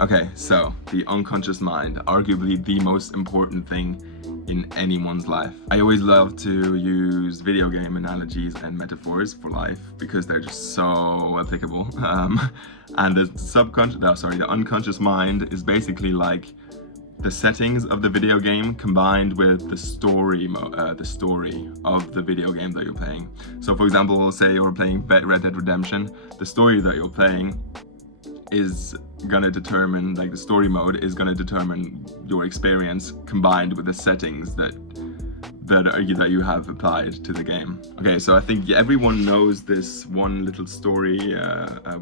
Okay, so the unconscious mind, arguably the most important thing in anyone's life. I always love to use video game analogies and metaphors for life because they're just so applicable. And the unconscious mind is basically like the settings of the video game combined with the story of the video game that you're playing. So for example, say you're playing Red Dead Redemption, the story that you're playing is gonna determine, like the story mode is gonna determine your experience combined with the settings that you have applied to the game. Okay, so I think everyone knows this one little story,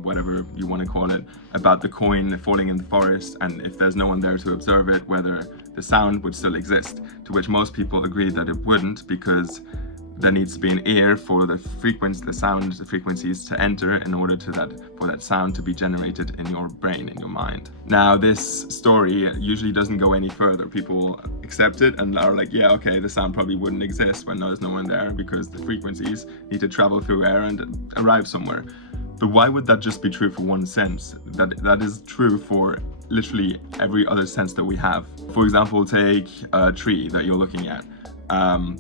whatever you want to call it, about the coin falling in the forest, and if there's no one there to observe it, whether the sound would still exist, to which most people agree that it wouldn't, because there needs to be an ear for the frequencies to enter in order for that sound to be generated in your brain, in your mind. Now, this story usually doesn't go any further. People accept it and are like, yeah, okay, the sound probably wouldn't exist when there's no one there because the frequencies need to travel through air and arrive somewhere. But why would that just be true for one sense? That is true for literally every other sense that we have. For example, take a tree that you're looking at.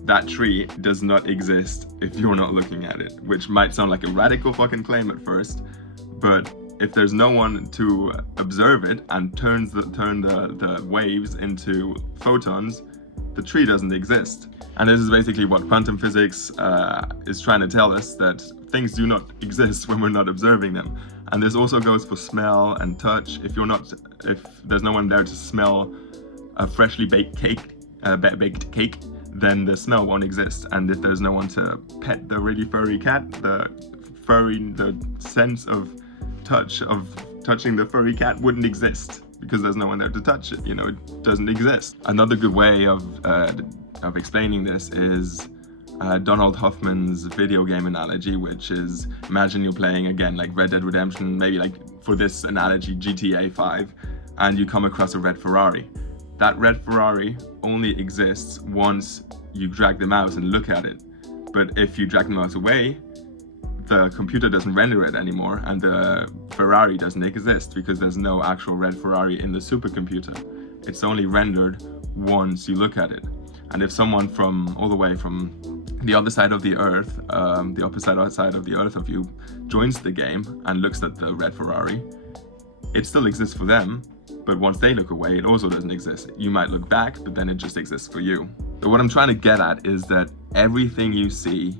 That tree does not exist if you're not looking at it, which might sound like a radical fucking claim at first, but if there's no one to observe it and turn the waves into photons, the tree doesn't exist. And this is basically what quantum physics is trying to tell us, that things do not exist when we're not observing them. And this also goes for smell and touch. If there's no one there to smell a freshly baked cake, then the smell won't exist. And if there's no one to pet the really furry cat, the sense of touch of touching the furry cat wouldn't exist because there's no one there to touch it. It doesn't exist. Another good way of explaining this is Donald Hoffman's video game analogy, which is, imagine you're playing again like Red Dead Redemption, maybe like for this analogy GTA 5, and you come across a red Ferrari. That red Ferrari only exists once you drag the mouse and look at it. But if you drag the mouse away, the computer doesn't render it anymore, and the Ferrari doesn't exist because there's no actual red Ferrari in the supercomputer. It's only rendered once you look at it. And if someone from all the way from the other side of the earth, the opposite side of the earth of you, joins the game and looks at the red Ferrari, it still exists for them, but once they look away, it also doesn't exist. You might look back, but then it just exists for you. But what I'm trying to get at is that everything you see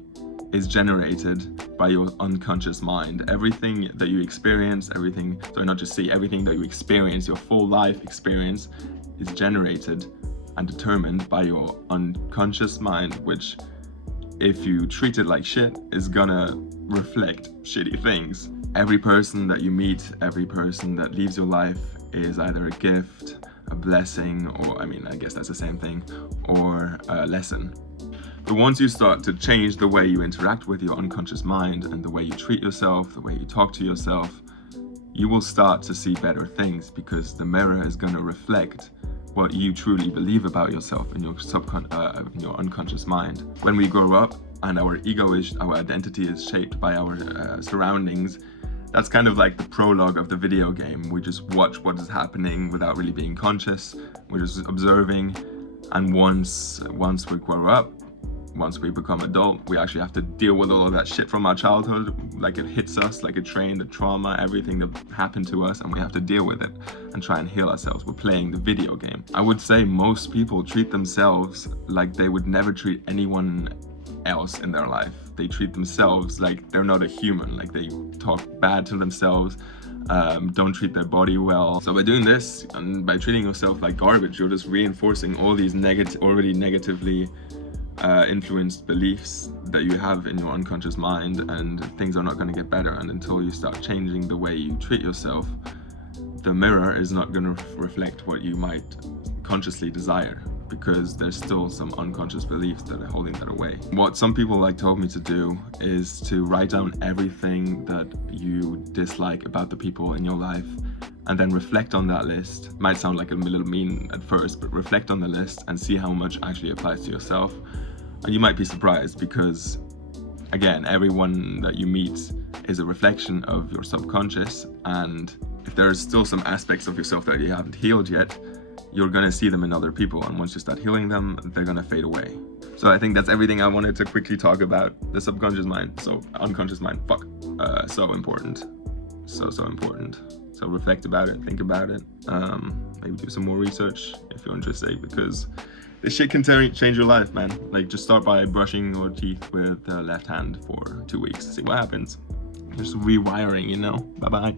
is generated by your unconscious mind. Everything that you experience, everything that you experience, your full life experience, is generated and determined by your unconscious mind, which, if you treat it like shit, is gonna reflect shitty things. Every person that you meet, every person that leaves your life is either a gift, a blessing, or I guess that's the same thing, or a lesson. But once you start to change the way you interact with your unconscious mind and the way you treat yourself, the way you talk to yourself, you will start to see better things, because the mirror is going to reflect what you truly believe about yourself in your unconscious mind. When we grow up and our identity is shaped by our surroundings, that's kind of like the prologue of the video game. We just watch what is happening without really being conscious. We're just observing. And once we grow up, once we become adult, we actually have to deal with all of that shit from our childhood. Like, it hits us like a train, the trauma, everything that happened to us, and we have to deal with it and try and heal ourselves. We're playing the video game. I would say most people treat themselves like they would never treat anyone else in their life. They treat themselves like they're not a human, like they talk bad to themselves, don't treat their body well. So by doing this and by treating yourself like garbage, you're just reinforcing all these already negatively influenced beliefs that you have in your unconscious mind, and things are not going to get better. And until you start changing the way you treat yourself, the mirror is not going to reflect what you might consciously desire, because there's still some unconscious beliefs that are holding that away. What some people told me to do is to write down everything that you dislike about the people in your life, and then reflect on that list. Might sound like a little mean at first, but reflect on the list and see how much actually applies to yourself. And you might be surprised, because again, everyone that you meet is a reflection of your subconscious, and if there's still some aspects of yourself that you haven't healed yet, you're gonna see them in other people, and once you start healing them, they're gonna fade away. So I think that's everything I wanted to quickly talk about the subconscious mind. So unconscious mind, fuck, so important, so important. So reflect about it, think about it, maybe do some more research if you're interested, because this shit can change your life, man. Like, just start by brushing your teeth with the left hand for 2 weeks, see what happens. Just rewiring, you know. Bye bye.